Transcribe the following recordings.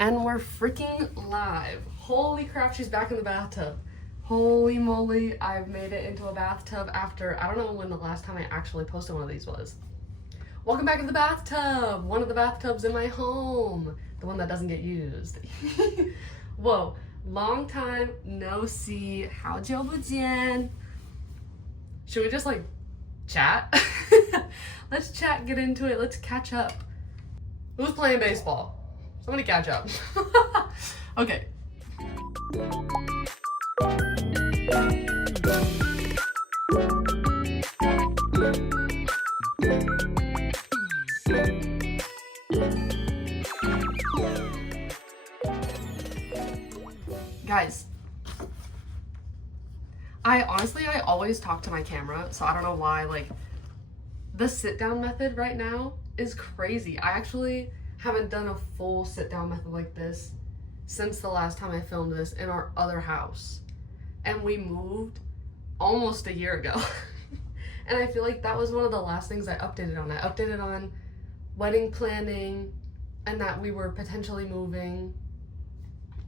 And we're freaking live. Holy crap, she's back in the bathtub. Holy moly, I've made it into a bathtub after, I don't know when the last time I actually posted one of these was. Welcome back to the bathtub. One of the bathtubs in my home. The one that doesn't get used. Whoa, long time no see. 好久不见. Should we just like chat? Let's chat, get into it. Let's catch up. Who's playing baseball? Somebody catch up. Okay. Guys, I always talk to my camera, so I don't know why, like, the sit down method right now is crazy. I actually haven't done a full sit down method like this since the last time I filmed this in our other house. And we moved almost a year ago. And I feel like that was one of the last things I updated on. I updated on wedding planning and that we were potentially moving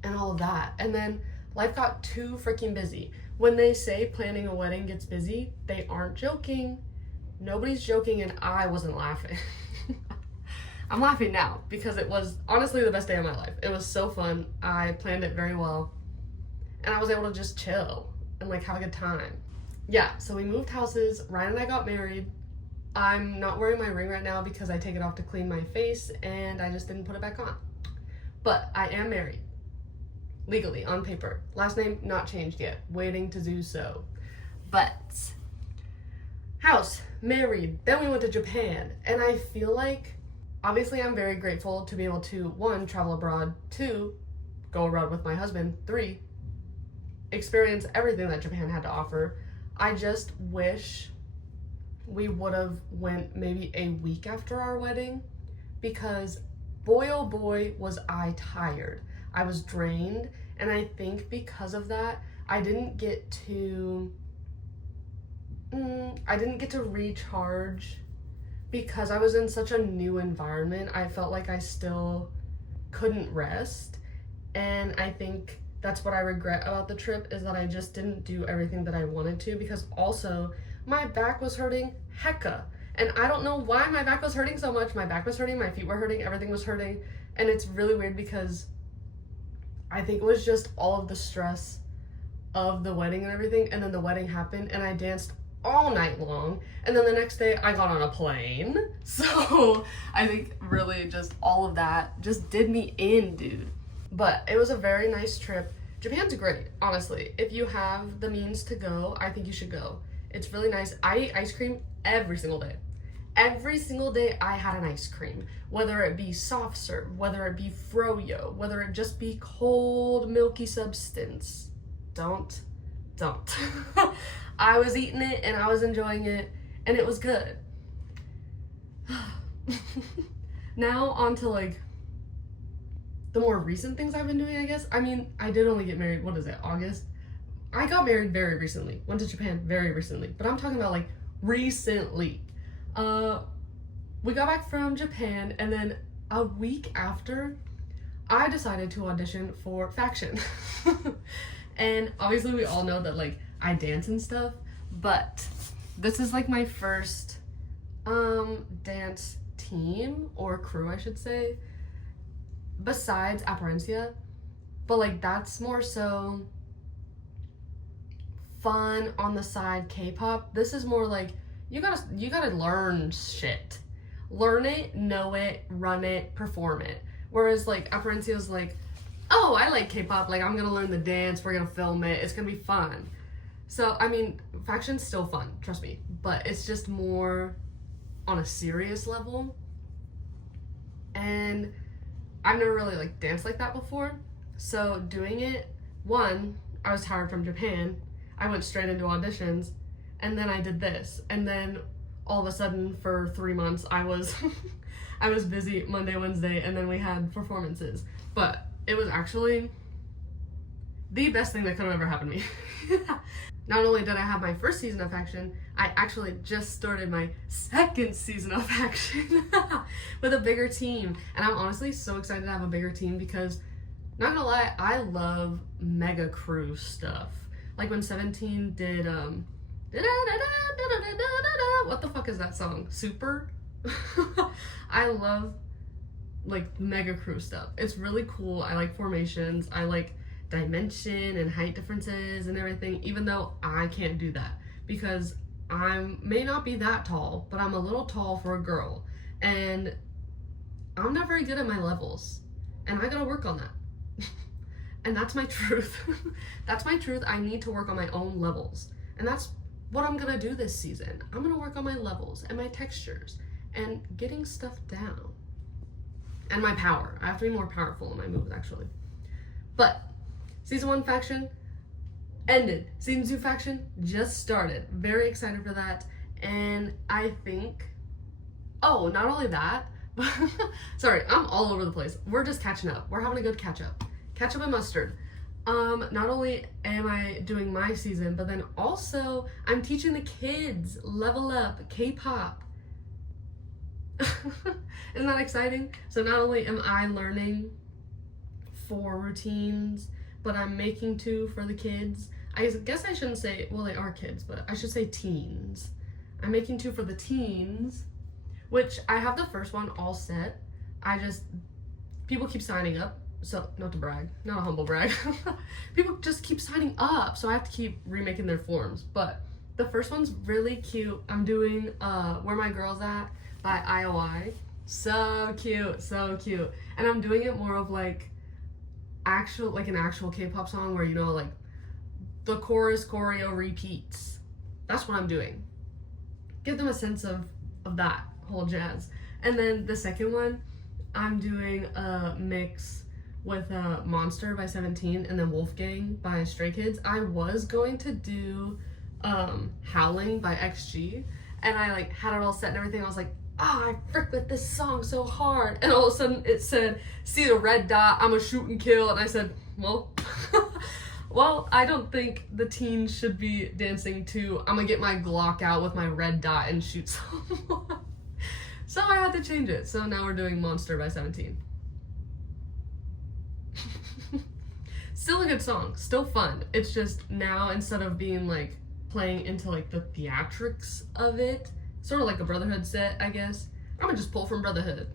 and all of that. And then life got too freaking busy. When they say planning a wedding gets busy, they aren't joking. Nobody's joking, and I wasn't laughing. I'm laughing now because it was honestly the best day of my life. It was so fun. I planned it very well. And I was able to just chill and like have a good time. Yeah, so we moved houses. Ryan and I got married. I'm not wearing my ring right now because I take it off to clean my face and I just didn't put it back on. But I am married. Legally, on paper. Last name not changed yet. Waiting to do so. But house, married, then we went to Japan. And I feel like, obviously I'm very grateful to be able to, 1, travel abroad, 2, go abroad with my husband, 3, experience everything that Japan had to offer. I just wish we would have went maybe a week after our wedding, because boy oh boy was I tired. I was drained, and I think because of that, I didn't get to recharge because I was in such a new environment. I felt like I still couldn't rest, and I think that's what I regret about the trip, is that I just didn't do everything that I wanted to, because also my back was hurting hecka, and I don't know why my back was hurting so much. My back was hurting, my feet were hurting, everything was hurting, and it's really weird because I think it was just all of the stress of the wedding and everything, and then the wedding happened and I danced all night long, and then the next day I got on a plane. So I think really just all of that just did me in, dude. But it was a very nice trip. Japan's great, honestly. If you have the means to go, I think you should go. It's really nice. I eat ice cream every single day. Every single day I had an ice cream, whether it be soft serve, whether it be froyo, whether it just be cold milky substance. Don't. I was eating it and I was enjoying it and it was good. Now on to like the more recent things I've been doing, I guess. I mean, I did only get married, what is it, August? I got married very recently, went to Japan very recently, but I'm talking about like recently. We got back from Japan, and then a week after, I decided to audition for Faction. And obviously we all know that like I dance and stuff, but this is like my first dance team or crew, I should say, besides Apparencia. But like that's more so fun on the side K-pop. This is more like you gotta learn shit. Learn it, know it, run it, perform it. Whereas like Apparencia's like, oh, I like K-pop, like I'm gonna learn the dance, we're gonna film it, it's gonna be fun. So I mean, Faction's still fun, trust me, but it's just more on a serious level. And I've never really like danced like that before. So doing it, 1, I was tired from Japan, I went straight into auditions, and then I did this, and then all of a sudden for 3 months I was I was busy Monday, Wednesday, and then we had performances. But it was actually the best thing that could have ever happened to me. Not only did I have my first season of Faction, I actually just started my second season of Faction with a bigger team. And I'm honestly so excited to have a bigger team because, not gonna lie, I love mega crew stuff. Like when 17 did, what the fuck is that song? Super? I love like mega crew stuff. It's really cool. I like formations. I like dimension and height differences and everything, even though I can't do that because I may not be that tall, but I'm a little tall for a girl and I'm not very good at my levels and I gotta work on that. And that's my truth. That's my truth. I need to work on my own levels, and that's what I'm gonna do this season. I'm gonna work on my levels and my textures and getting stuff down and my power. I have to be more powerful in my moves actually. But Season 1 Faction ended. Season 2 Faction just started. Very excited for that. And I think, oh, not only that, but sorry, I'm all over the place. We're just catching up. We're having a good catch up. Catch up and mustard. Not only am I doing my season, but then also I'm teaching the kids level up K-pop. Isn't that exciting? So not only am I learning 4 routines, but I'm making 2 for the kids. I guess I shouldn't say, well, they are kids, but I should say teens. I'm making 2 for the teens, which I have the first one all set. People keep signing up. So, not to brag, not a humble brag. People just keep signing up, so I have to keep remaking their forms. But the first one's really cute. I'm doing Where My Girl's At by IOI. So cute, so cute. And I'm doing it more of like an actual K-pop song where, you know, like the chorus choreo repeats. That's what I'm doing. Give them a sense of that whole jazz. And then the second one, I'm doing a mix with Monster by 17 and then Wolfgang by Stray Kids. I was going to do Howling by XG, and I like had it all set and everything. I was like, I frick with this song so hard, and all of a sudden it said, see the red dot, I'm a shoot and kill, and I said, well, well, I don't think the teens should be dancing to I'm gonna get my Glock out with my red dot and shoot someone. So I had to change it. So now we're doing Monster by 17. Still a good song, still fun. It's just now, instead of being like playing into like the theatrics of it, sort of like a Brotherhood set, I guess, I'm gonna just pull from Brotherhood.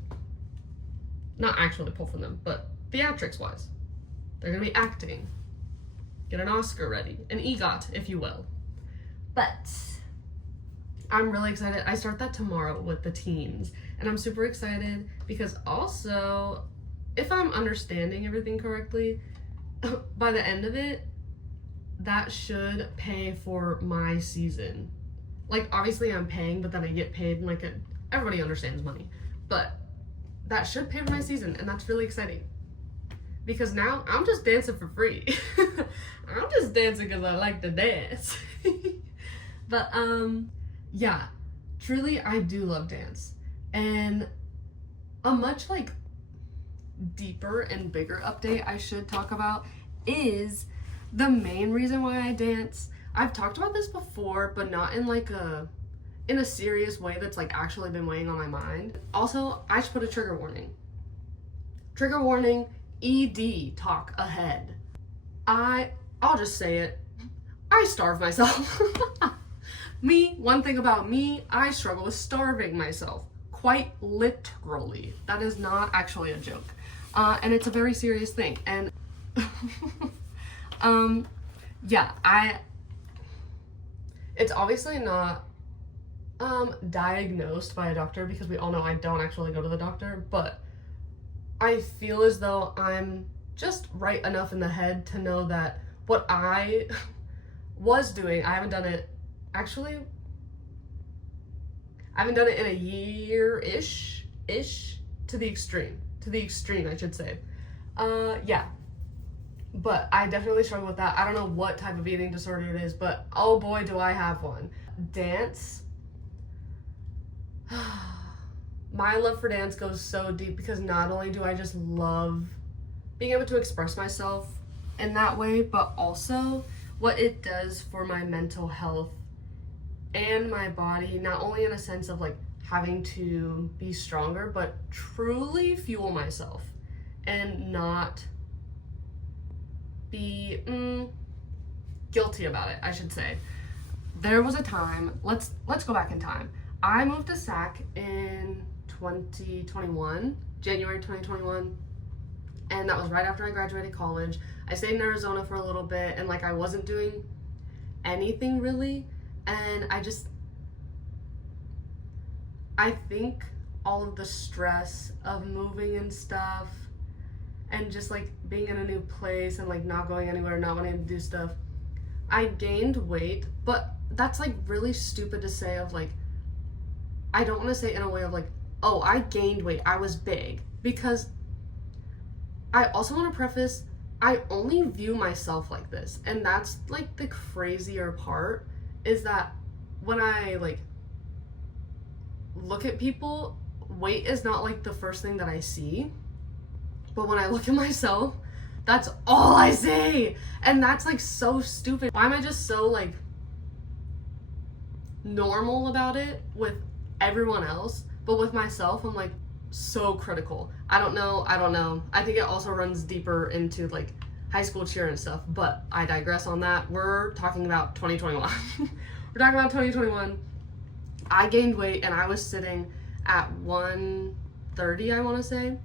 Not actually pull from them, but theatrics wise. They're gonna be acting. Get an Oscar ready, an EGOT, if you will. But I'm really excited. I start that tomorrow with the teens, and I'm super excited because also, if I'm understanding everything correctly, by the end of it, that should pay for my season. Like, obviously I'm paying, but then I get paid, like, everybody understands money. But that should pay for my season, and that's really exciting. Because now, I'm just dancing for free. I'm just dancing because I like to dance. But, yeah, truly, I do love dance. And a much, like, deeper and bigger update I should talk about is the main reason why I dance. I've talked about this before, but not in like in a serious way that's like actually been weighing on my mind. Also, I should put a trigger warning. Trigger warning, ED talk ahead. I'll just say it. I starve myself. One thing about me, I struggle with starving myself. Quite literally. That is not actually a joke. And it's a very serious thing. And yeah, it's obviously not diagnosed by a doctor, because we all know I don't actually go to the doctor, but I feel as though I'm just right enough in the head to know that what I was doing, I haven't done it in a year-ish, to the extreme, I should say. Yeah. But I definitely struggle with that. I don't know what type of eating disorder it is, but oh boy, do I have one. Dance. My love for dance goes so deep because not only do I just love being able to express myself in that way, but also what it does for my mental health and my body, not only in a sense of like having to be stronger, but truly fuel myself and not be guilty about it, I should say. There was a time, let's go back in time. I moved to SAC in 2021, January 2021, and that was right after I graduated college. I stayed in Arizona for a little bit, and like I wasn't doing anything really, and I think all of the stress of moving and stuff and just like being in a new place and like not going anywhere, not wanting to do stuff, I gained weight. But that's like really stupid to say of like, I don't want to say it in a way of like, oh, I gained weight, I was big, because I also want to preface, I only view myself like this, and that's like the crazier part, is that when I like look at people, weight is not like the first thing that I see, but when I look at myself, that's all I see, and that's like so stupid. Why am I just so like normal about it with everyone else, but with myself I'm like so critical? I don't know. I think it also runs deeper into like high school cheer and stuff, but I digress on that. We're talking about 2021. We're talking about 2021. I gained weight and I was sitting at 130, I want to say,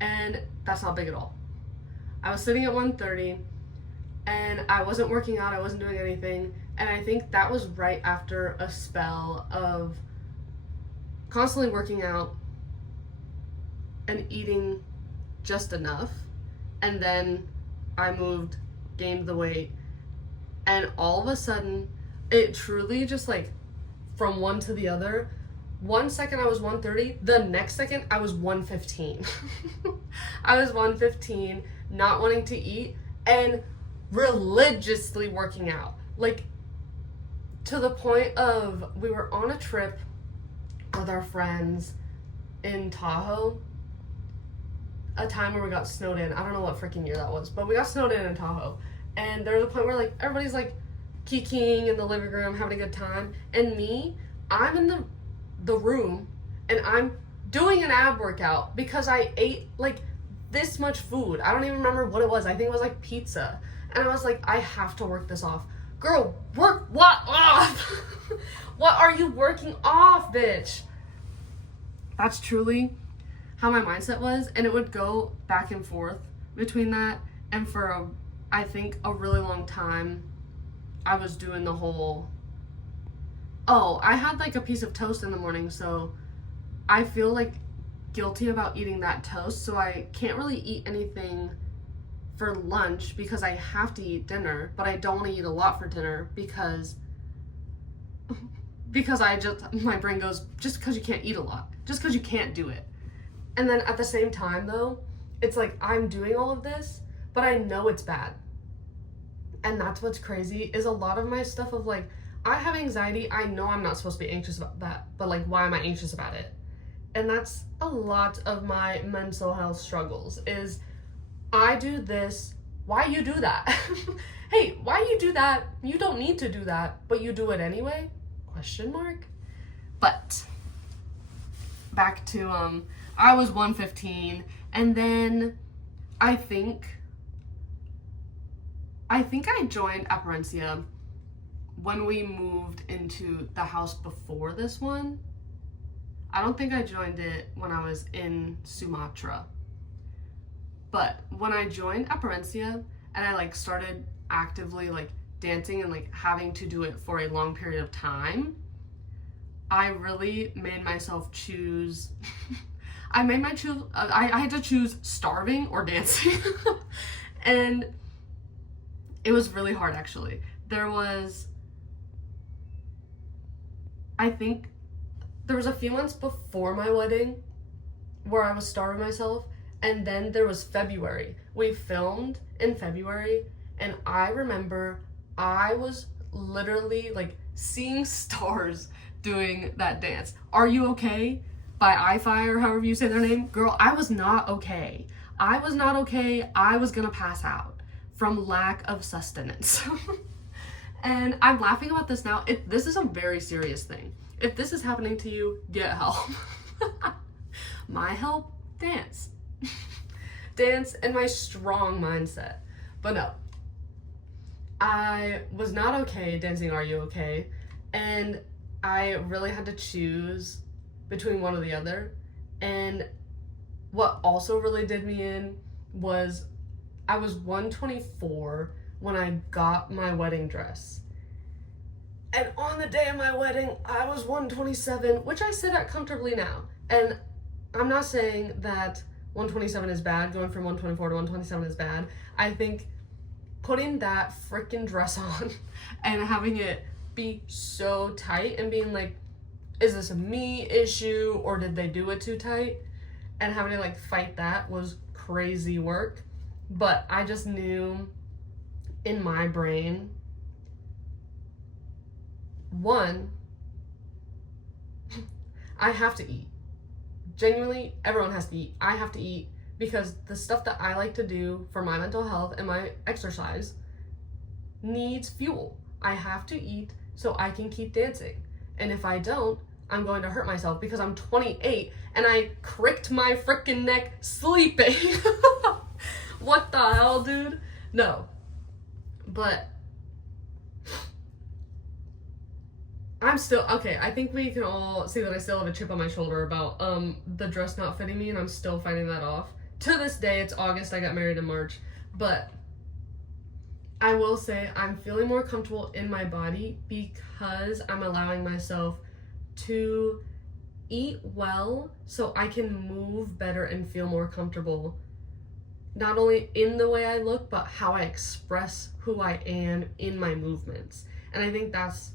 and that's not big at all. I was sitting at 130 and I wasn't working out, I wasn't doing anything, and I think that was right after a spell of constantly working out and eating just enough, and then I moved, gained the weight, and all of a sudden it truly just like from one to the other. 1 second I was 130, the next second I was 115. I was 115, not wanting to eat and religiously working out, like to the point of we were on a trip with our friends in Tahoe, a time where we got snowed in. I don't know what freaking year that was, but we got snowed in Tahoe, and there was a point where like everybody's like kikiing in the living room, having a good time, and me, I'm in the room and I'm doing an ab workout because I ate like this much food. I don't even remember what it was. I think it was like pizza, and I was like, I have to work this off. Girl, work what off? What are you working off, bitch? That's truly how my mindset was, and it would go back and forth between that, and for I think a really long time I was doing the whole, oh, I had like a piece of toast in the morning, so I feel like guilty about eating that toast, so I can't really eat anything for lunch because I have to eat dinner, but I don't want to eat a lot for dinner because my brain goes, just because you can't eat a lot, just because you can't do it. And then at the same time though, it's like I'm doing all of this, but I know it's bad. And that's what's crazy, is a lot of my stuff of like, I have anxiety, I know I'm not supposed to be anxious about that, but like, why am I anxious about it? And that's a lot of my mental health struggles, is I do this, why you do that? Hey, why you do that? You don't need to do that, but you do it anyway? Question mark? But back to I was 115, and then I think I joined Apparencia when we moved into the house before this one. I don't think I joined it when I was in Sumatra. But when I joined Apparencia and I like started actively like dancing and like having to do it for a long period of time, I really made myself choose I had to choose starving or dancing. And it was really hard, actually. I think there was a few months before my wedding where I was starving myself, and then there was February. We filmed in February, and I remember I was literally like seeing stars doing that dance. Are You Okay? By I-Fi, or however you say their name. Girl, I was not okay. I was not okay. I was gonna pass out from lack of sustenance. And I'm laughing about this now. This is a very serious thing. If this is happening to you, get help. My help? Dance. Dance and my strong mindset. But no. I was not okay dancing Are You Okay? And I really had to choose between one or the other. And what also really did me in was I was 124 when I got my wedding dress. And on the day of my wedding, I was 127, which I sit at comfortably now. And I'm not saying that 127 is bad, going from 124 to 127 is bad. I think putting that freaking dress on and having it be so tight and being like, is this a me issue or did they do it too tight? And having to like fight that was crazy work. But I just knew in my brain, one, I have to eat. Genuinely, everyone has to eat. I have to eat because the stuff that I like to do for my mental health and my exercise needs fuel. I have to eat so I can keep dancing. And if I don't, I'm going to hurt myself because I'm 28 and I cricked my freaking neck sleeping. What the hell, dude? No. But I'm still, okay, I think we can all see that I still have a chip on my shoulder about the dress not fitting me, and I'm still fighting that off. To this day, it's August, I got married in March, but I will say I'm feeling more comfortable in my body because I'm allowing myself to eat well so I can move better and feel more comfortable. Not only in the way I look, but how I express who I am in my movements. And I think that's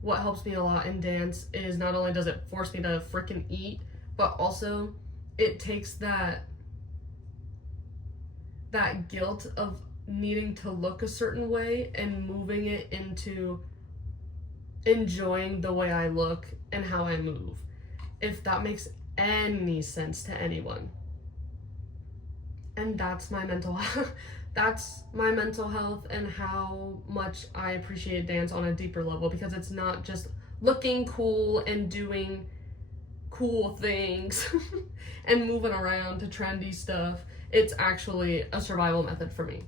what helps me a lot in dance, is not only does it force me to freaking eat, but also it takes that guilt of needing to look a certain way and moving it into enjoying the way I look and how I move. If that makes any sense to anyone. And that's my mental health. That's my mental health and how much I appreciate dance on a deeper level, because it's not just looking cool and doing cool things and moving around to trendy stuff. It's actually a survival method for me.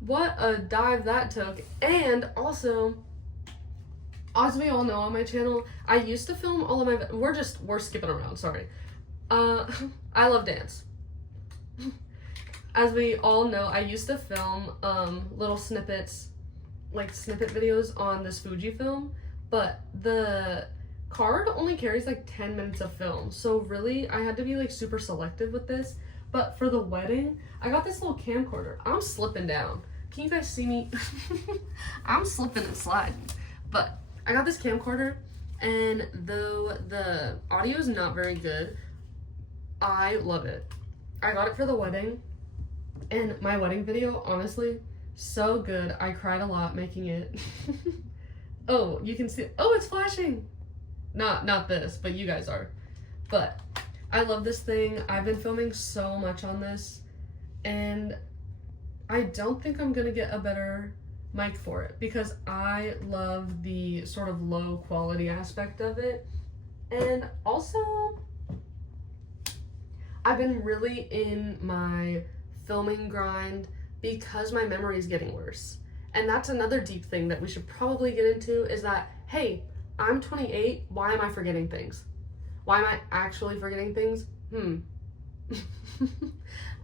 What a dive that took. And also, as we all know on my channel, I used to film all of my, we're skipping around, sorry. I love dance. As we all know, I used to film little snippets, like snippet videos on this Fujifilm, but the card only carries like 10 minutes of film, so really I had to be like super selective with this. But for the wedding, I got this little camcorder. I'm slipping down. Can you guys see me? I'm slipping and sliding. But I got this camcorder, and though the audio is not very good, I love it. I got it for the wedding, and my wedding video, honestly, so good. I cried a lot making it. Oh, you can see, oh, it's flashing. Not this, but you guys are. But I love this thing. I've been filming so much on this, and I don't think I'm gonna get a better mic for it because I love the sort of low quality aspect of it. And also, I've been really in my filming grind because my memory is getting worse. And that's another deep thing that we should probably get into, is that, hey, I'm 28, why am I forgetting things? Why am I actually forgetting things?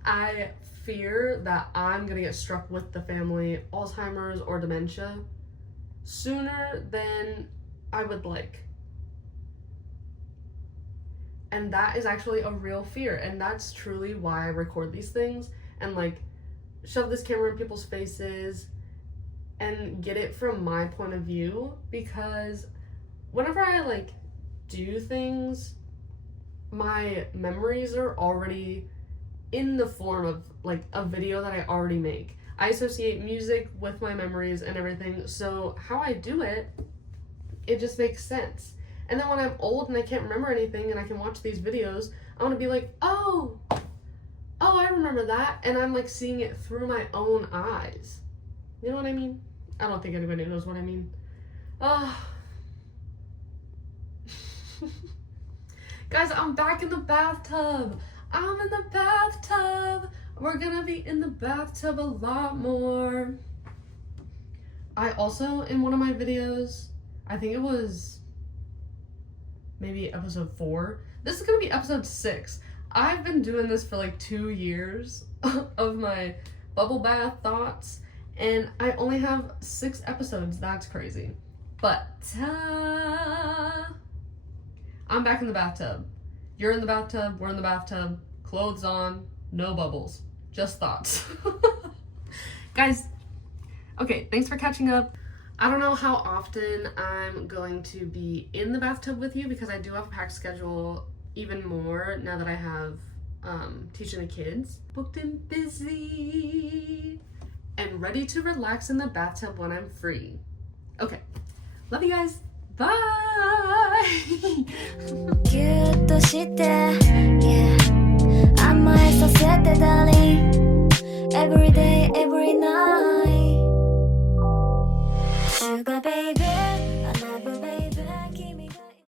I fear that I'm gonna get struck with the family Alzheimer's or dementia sooner than I would like. And that is actually a real fear, and that's truly why I record these things and like shove this camera in people's faces and get it from my point of view, because whenever I like do things, my memories are already in the form of like a video that I already make. I associate music with my memories and everything, so how I do it, it just makes sense. And then when I'm old and I can't remember anything and I can watch these videos, I want to be like, oh, oh, I remember that, and I'm like seeing it through my own eyes. You know what I mean? I don't think anybody knows what I mean. Guys, I'm back in the bathtub. I'm in the bathtub. We're gonna be in the bathtub a lot more. I also, in one of my videos, I think it was maybe episode 4. This is gonna be episode 6. I've been doing this for like 2 years of my bubble bath thoughts, and I only have 6 episodes. That's crazy. But I'm back in the bathtub. You're in the bathtub, we're in the bathtub, clothes on, no bubbles, just thoughts. Guys, okay, thanks for catching up. I don't know how often I'm going to be in the bathtub with you because I do have a packed schedule even more now that I have teaching the kids. Booked and busy and ready to relax in the bathtub when I'm free. Okay, love you guys. Bye. Every day, every night. Sugar baby, I love you baby.